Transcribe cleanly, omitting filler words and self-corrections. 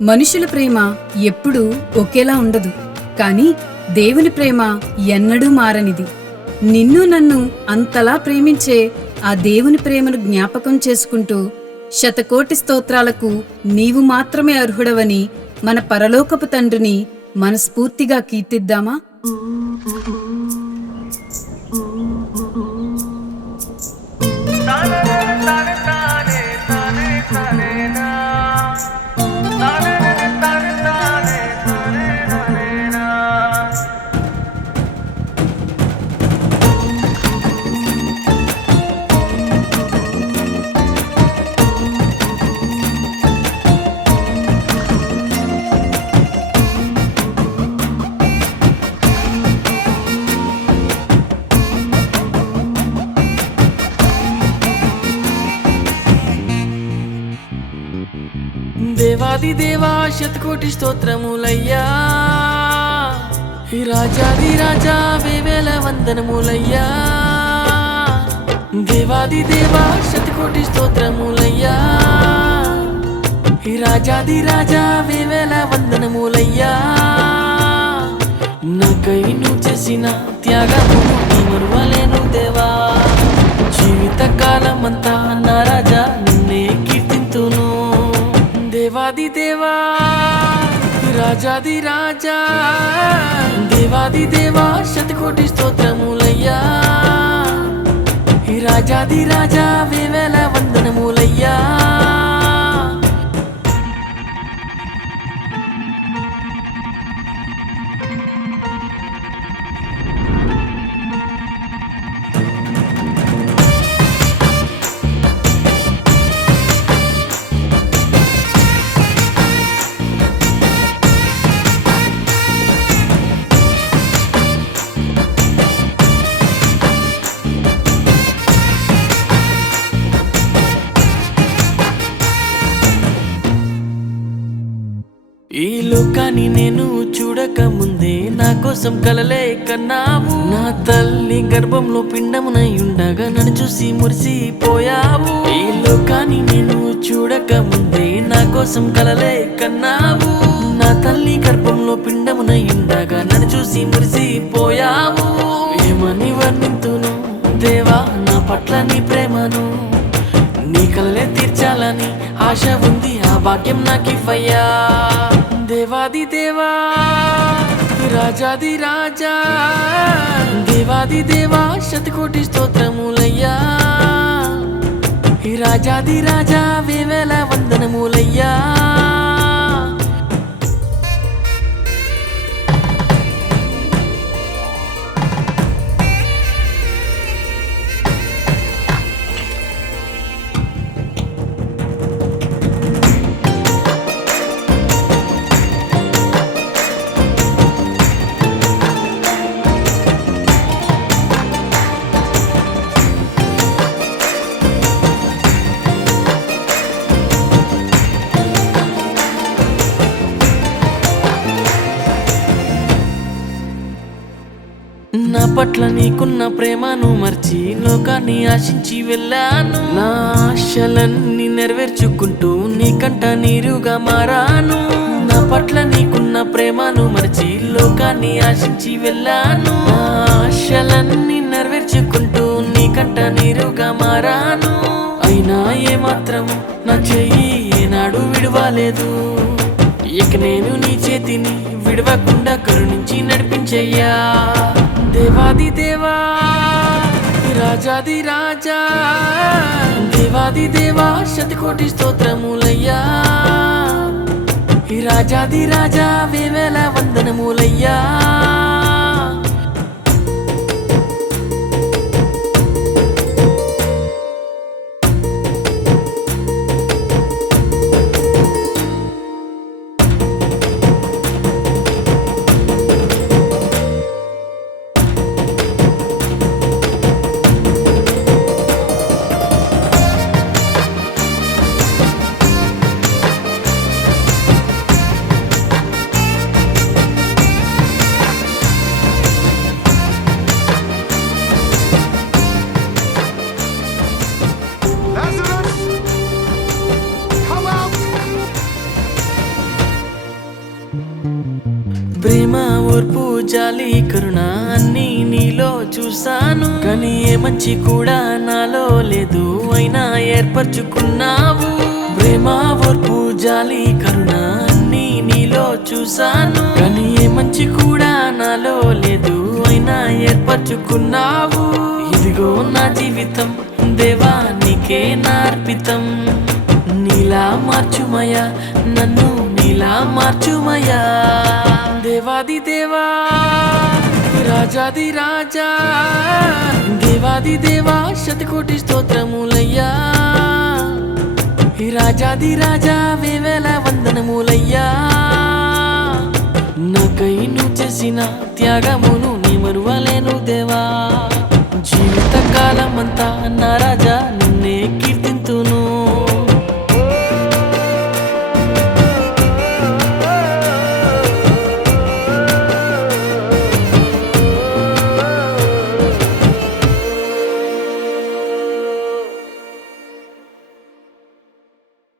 మనుషుల ప్రేమ ఎప్పుడూ ఒకేలా ఉండదు. కాని దేవుని ప్రేమ ఎన్నడూ మారనిది. నిన్ను నన్ను అంతలా ప్రేమించే ఆ దేవుని ప్రేమను జ్ఞాపకం చేసుకుంటూ శతకోటి స్తోత్రాలకు నీవు మాత్రమే అర్హుడవని మన పరలోకపు తండ్రిని మనస్ఫూర్తిగా కీర్తిద్దామా? దేవాది దేవా శతకోటి స్తోత్రములయ్యా, రాజాది రాజా వేవేల వందనములయ్యా. దేవాది దేవా శతకోటి స్తోత్రములయ్యా, రాజాది రాజా వేవేల వందనములయ్యా. నాకై నువ్వు చేసిన త్యాగము నీ మరువలేను దేవా. జీవిత కాలమంతా నా రాజా నిన్నే కీర్తింతును. దేవాది దేవా రాజాది రాజా, దేవాది దేవా శతకోటి స్తోత్రములయ్యా, రాజాది రాజా వేవేల వందనములయ్యా. ఈ లోకాన్ని నేను చూడక ముందే నా కోసం కలలే కన్నావు. నా తల్లి గర్భంలో పిండమునై ఉండగా నన్ను చూసి మురిసిపోయావు. ఈ లోకాన్ని నేను చూడక ముందే నా కోసం కలలే కన్నావు. నా తల్లి గర్భంలో పిండమునై ఉండగా నన్ను చూసి మురిసిపోయావు. ఏమని వర్ణింతును దేవా నా పట్ల నీ ప్రేమను. నీ కలలే తీర్చాలని ఆశ ఉంది, ఆ భాగ్యం నాకివ్వయ్యా. దేవాది దేవా రాజాది రాజా, దేవాది దేవా శతకోటి స్తోత్రములయ్యా, రాజాది రాజా వేవేల వందనములయ్యా. నా పట్ల నీకున్న ప్రేమను మర్చి లోకాన్ని ఆశించి వెళ్ళాను. నా ఆశలన్నీ నెరవేర్చుకుంటూ నీకంట నీరుగా మారాను. నా పట్ల నీకున్న ప్రేమను మర్చి లోకాన్ని ఆశించి వెళ్ళాను. నా ఆశలన్నీ నెరవేర్చుకుంటూ నీకంట నీరుగా మారాను. అయినా ఏమాత్రము నా చెయ్యి ఏనాడు విడవలేదు. ఇక నేను నీ చేతిని విడవకుండా కరుణించి నడిపించయ్యా. దేవాది దేవా రాజాది రాజా, దేవాది దేవా శతకోటి స్తోత్రములయ్యా, రాజాది రాజా వేవేల వందనములయ్యా. ప్రేమ ఓర్పు జాలి కరుణ అన్నీ నీలో చూసాను, కానీ ఏ మంచి కూడా నాలో లేదు, అయినా ఏర్పరచుకున్నావు. ప్రేమ ఓర్పు జాలి కరుణ అన్నీ నీలో చూసాను, కానీ ఏ మంచి కూడా నాలో లేదు, అయినా ఏర్పరచుకున్నావు. ఇదిగో నా జీవితం దేవా నీకే నా అర్పితం, నీలా మార్చుమయా నన్ను నీలా మార్చుమయా. దేవాది దేవా రాజాది రాజా, దేవాది దేవా శతకోటి స్తోత్రములయ్యా. రాజాది రాజా వేవేల వందనములయ్యా. నాకై నువ్వు చేసిన త్యాగమును నీ మరువలేను దేవా. జీవిత కాలమంతా నా రాజా నిన్నే కీర్తింతును.